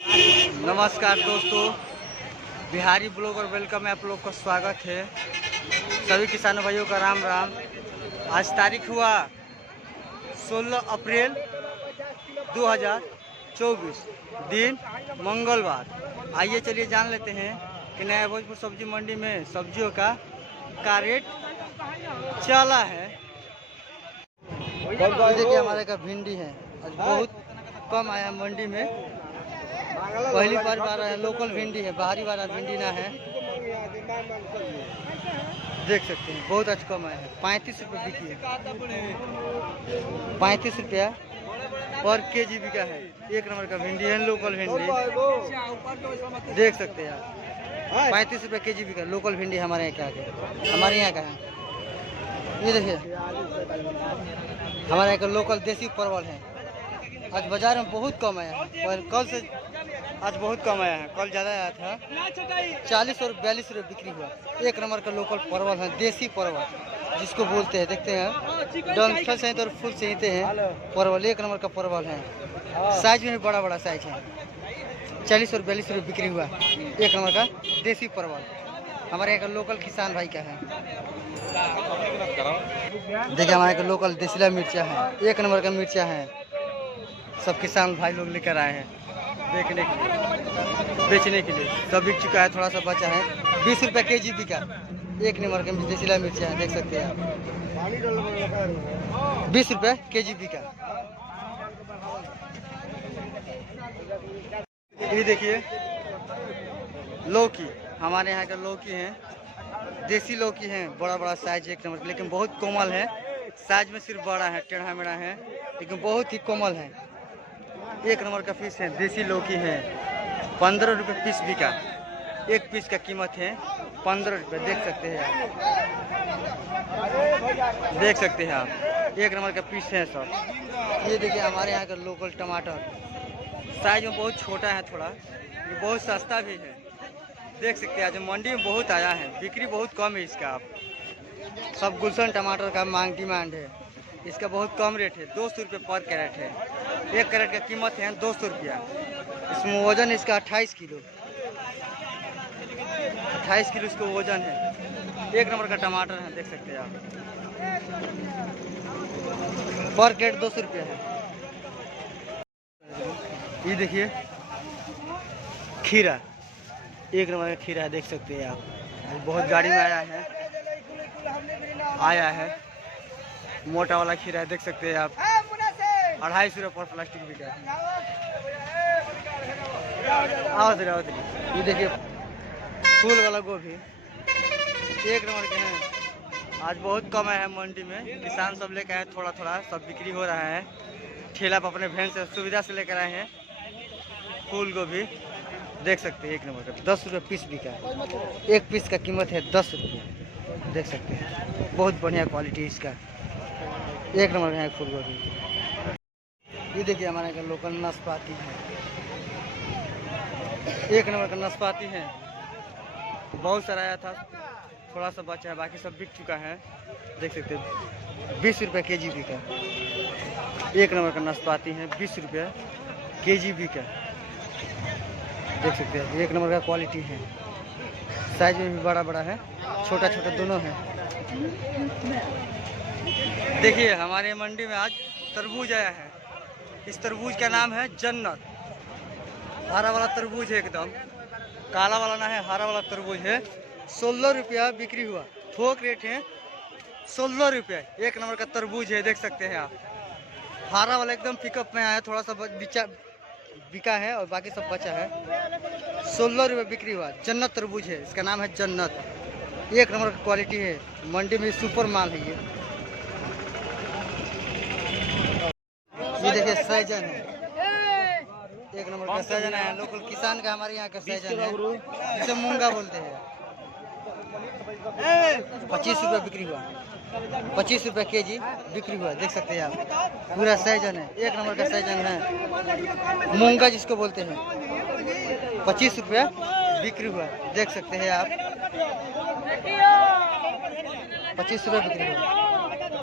नमस्कार दोस्तों, बिहारी ब्लॉग और वेलकम में आप लोग का स्वागत है। सभी किसानों भाइयों का राम राम। आज तारीख हुआ 16 अप्रैल 2024, दिन मंगलवार। आइए चलिए जान लेते हैं कि नया भोजपुर सब्जी मंडी में सब्जियों का रेट चला है। देखिए हमारे का भिंडी है, आज बहुत कम आया मंडी में। पहली बार है, लोकल भिंडी है, बाहरी वाला भिंडी ना है। देख सकते हैं बहुत अच्छा कम आया है। 35 रुपये बिकी है, 35 रुपया पर केजी बिका है। एक नंबर का भिंडी है, लोकल भिंडी देख सकते हैं आप। 35 रुपये केजी बिका लोकल भिंडी हमारे यहाँ क्या है, हमारे यहाँ का है। ये देखिए हमारे यहाँ का लोकल देसी परवल है। आज बाजार में बहुत कम आया है, कल से आज बहुत कम आया है। कल ज़्यादा आया था, 40 और 42 रुपये बिक्री हुआ। एक नंबर का लोकल परवल है, देसी परवल जिसको बोलते हैं। देखते हैं डंठल सहित और फूल सहित हैं परवल। एक नंबर का परवल है, साइज में भी बड़ा बड़ा साइज है। 40 और 42 रुपये बिक्री हुआ। एक नंबर का देसी परवल हमारे यहाँ का लोकल किसान भाई का है। देखिए हमारे का लोकल देसीला मिर्चा है, एक नंबर का मिर्चा है। सब किसान भाई लोग लेकर आए हैं देखने के लिए, बेचने के लिए। सब बिक चुका है, थोड़ा सा बचा है। 20 रुपये केजी बिका। एक नंबर का देसीला मिर्चा है, देख सकते हैं आप। 20 रुपये केजी बिका। ये देखिए लौकी, हमारे यहाँ का लौकी है, देसी लौकी है। बड़ा बड़ा साइज एक नंबर, लेकिन बहुत कोमल है। साइज में सिर्फ बड़ा है, टेढ़ा मेढ़ा है, लेकिन बहुत ही कोमल है। एक नंबर का पीस है, देसी लौकी है। 15 रुपये पीस बिका। एक पीस का कीमत है 15 रुपये। देख सकते हैं आप, देख सकते हैं आप। एक नंबर का पीस है सब। ये देखिए हमारे यहाँ का लोकल टमाटर, साइज में बहुत छोटा है थोड़ा, ये बहुत सस्ता भी है। देख सकते हैं आज मंडी में बहुत आया है, बिक्री बहुत कम है इसका। आप सब गुलशन टमाटर का डिमांड है। इसका बहुत कम रेट है, 200 रुपये पर कैरेट है। एक कैरेट का कीमत है 200 रुपया। इसमें वजन इसका 28 किलो, 28 किलो इसको वजन है। एक नंबर का टमाटर है, देख सकते हैं आप। पर कैरेट 200 रुपया है। ये देखिए खीरा, एक नंबर का खीरा है, देख सकते हैं आप। बहुत गाड़ी में आया है मोटा वाला खीरा है, देख सकते हैं आप। 250 रुपये पर प्लास्टिक बिका है। आओ। ये देखिए फूल वाला गोभी, एक नंबर के हैं। आज बहुत कम है मंडी में, किसान सब लेकर आए थोड़ा थोड़ा, सब बिक्री हो रहा है। ठेला पर अपने भैंस से सुविधा से लेकर आए हैं। फूल गोभी देख सकते हैं, एक नंबर का 10 रुपये पीस बिका है। एक पीस का कीमत है 10 रुपये। देख सकते हैं बहुत बढ़िया क्वालिटी इसका, एक नंबर का है फूल गोभी। ये देखिए हमारे का लोकल नाशपाती है, एक नंबर का नाशपाती है। बहुत सारा आया था, थोड़ा सा बचा है, बाकी सब बिक चुका है। देख सकते हैं 20 रुपये केजी बिका। एक नंबर का नाशपाती है, 20 रुपये केजी बिका। देख सकते हैं एक नंबर का क्वालिटी है। साइज में भी बड़ा बड़ा है, छोटा छोटा दोनों है। देखिए हमारे मंडी में आज तरबूज आया है। इस तरबूज का नाम है जन्नत। हरा वाला तरबूज है, एकदम काला वाला ना है, हरा वाला तरबूज है। 16 रुपया बिक्री हुआ। थोक रेट है 16 रुपया। एक नंबर का तरबूज है, देख सकते हैं आप। हरा वाला एकदम पिकअप में आया, थोड़ा सा बिका है और बाकी सब बचा है। 16 रुपये बिक्री हुआ। जन्नत तरबूज है, इसका नाम है जन्नत। एक नंबर का क्वालिटी है, मंडी में सुपर माल है ये। ये देखिए सहजन है, एक नंबर का सहजन है, लोकल किसान का हमारे यहाँ का सहजन है, जिसे मूंगा बोलते हैं। 25 रुपये बिक्री हुआ। 25 रुपये केजी बिक्री हुआ। देख सकते हैं आप, पूरा सहजन है, एक नंबर का सहजन है, मूंगा जिसको बोलते हैं। 25 रुपये बिक्री हुआ। देख सकते हैं आप, 25 रुपये बिक्री हुआ।